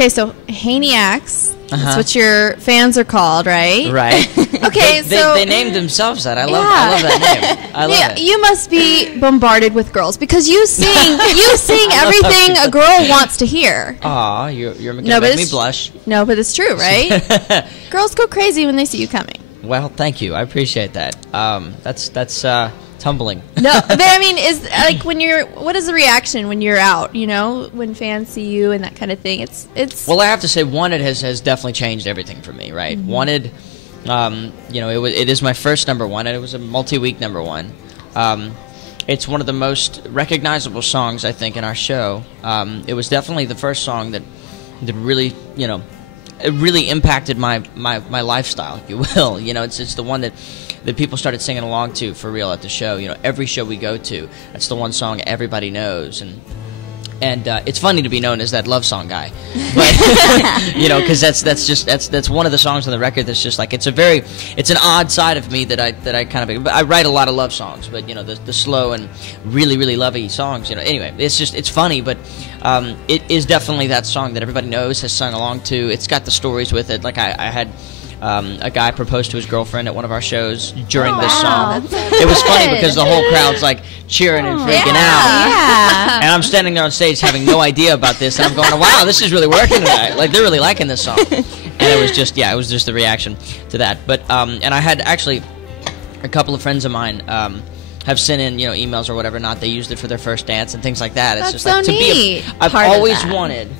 Okay, so Haniacs. That's what your fans are called, right? Right. Okay, they named themselves that. I love that name. I love it. You must be bombarded with girls because you sing everything a girl wants to hear. Aw, you're gonna make me blush. No, but it's true, right? Girls go crazy when they see you coming. Well, thank you. I appreciate that. That's humbling. No, but I mean, is like what is the reaction when you're out? You know, when fans see you and that kind of thing. It's. Well, I have to say, Wanted has definitely changed everything for me. Right, Wanted. It is my first number one, and it was a multi-week number one. It's one of the most recognizable songs, I think, in our show. It was definitely the first song that really, it really impacted my lifestyle, if you will. It's the one that people started singing along to for real at the show. Every show we go to, that's the one song everybody knows, and it's funny to be known as that love song guy, but because that's one of the songs on the record that's just like it's an odd side of me that I kind of. I write a lot of love songs, but the slow and really really lovey songs. Anyway, it's funny, but it is definitely that song that everybody knows, has sung along to. It's got the stories with it. Like I had. A guy proposed to his girlfriend at one of our shows during this song. It was funny because the whole crowd's like cheering and freaking out. Yeah. And I'm standing there on stage having no idea about this, and I'm going, wow, this is really working tonight. Like, they're really liking this song. And it was just the reaction to that. But, and I had actually a couple of friends of mine have sent in, emails or whatever, not they used it for their first dance and things like that. It's That's just like so to neat. be I've always wanted,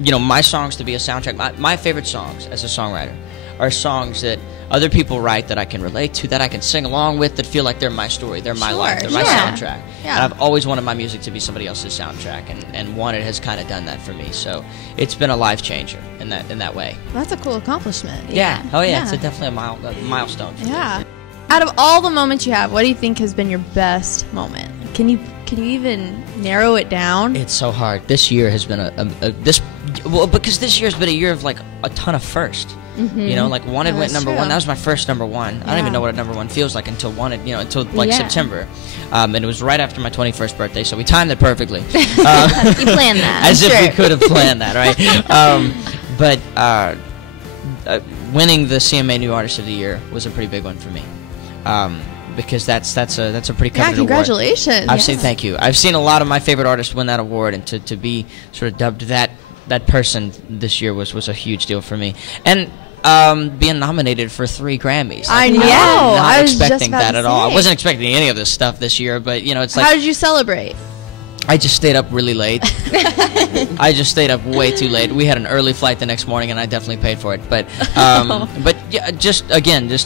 my songs to be a soundtrack. My favorite songs as a songwriter are songs that other people write that I can relate to, that I can sing along with, that feel like they're my story, they're my life, they're my soundtrack. Yeah. And I've always wanted my music to be somebody else's soundtrack, and Wanted has kind of done that for me. So it's been a life changer in that way. That's a cool accomplishment. Yeah. Oh yeah, it's definitely a milestone for me. Out of all the moments you have, what do you think has been your best moment? Can you even narrow it down? It's so hard. This year has been because this year's been a year of like a ton of firsts. Mm-hmm. Like Wanted went number one. That was my first number one. I don't even know what a number one feels like until Wanted, until like September. And it was right after my 21st birthday, so we timed it perfectly. You planned that. As if we could have planned that, right? But winning the CMA New Artist of the Year was a pretty big one for me. Because that's a pretty coveted award. Congratulations. Thank you. I've seen a lot of my favorite artists win that award, and to be sort of dubbed that person this year was a huge deal for me. And being nominated for 3 Grammys. I know. I was not expecting that at all. I wasn't expecting any of this stuff this year, but it's like. How did you celebrate? I just stayed up really late. I just stayed up way too late. We had an early flight the next morning, and I definitely paid for it. But yeah, just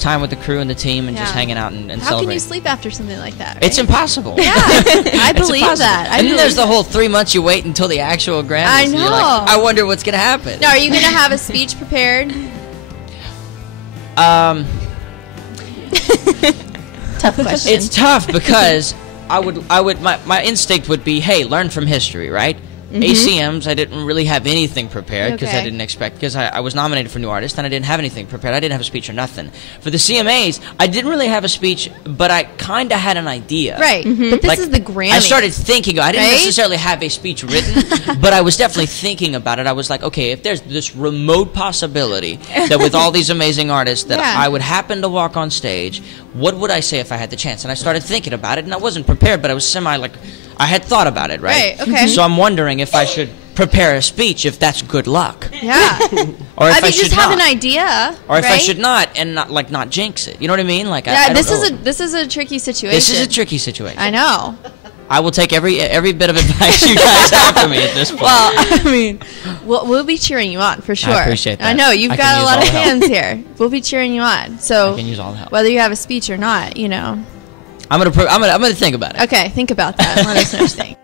time with the crew and the team, and just hanging out and celebrating. How can you sleep after something like that? Right? It's impossible. Yeah, I believe that. And then there's the whole 3 months you wait until the actual Grammys. I know. And you're like, I wonder what's gonna happen. Now, are you gonna have a speech prepared? Tough question. It's tough because my instinct would be, hey, learn from history, right? Mm-hmm. ACMs, I didn't really have anything prepared because I didn't expect, because I was nominated for New Artist and I didn't have anything prepared. I didn't have a speech or nothing. For the CMAs, I didn't really have a speech, but I kind of had an idea. Right, but this is the Grammys. I started thinking, I didn't necessarily have a speech written, but I was definitely thinking about it. I was like, okay, if there's this remote possibility that with all these amazing artists that I would happen to walk on stage, what would I say if I had the chance? And I started thinking about it, and I wasn't prepared, but I was I had thought about it, right? Right, okay. So I'm wondering if I should prepare a speech, if that's good luck. Yeah. Or if I should just have an idea. Or if I should not, and not jinx it. You know what I mean? Like, this is a tricky situation. This is a tricky situation. I know. I will take every bit of advice you guys have for me at this point. Well, I mean, we'll be cheering you on for sure. I appreciate that. I know you've got a lot of fans here. We'll be cheering you on. So I can use all the help. Whether you have a speech or not, I'm gonna think about it. Okay, think about that. Let us know what you think.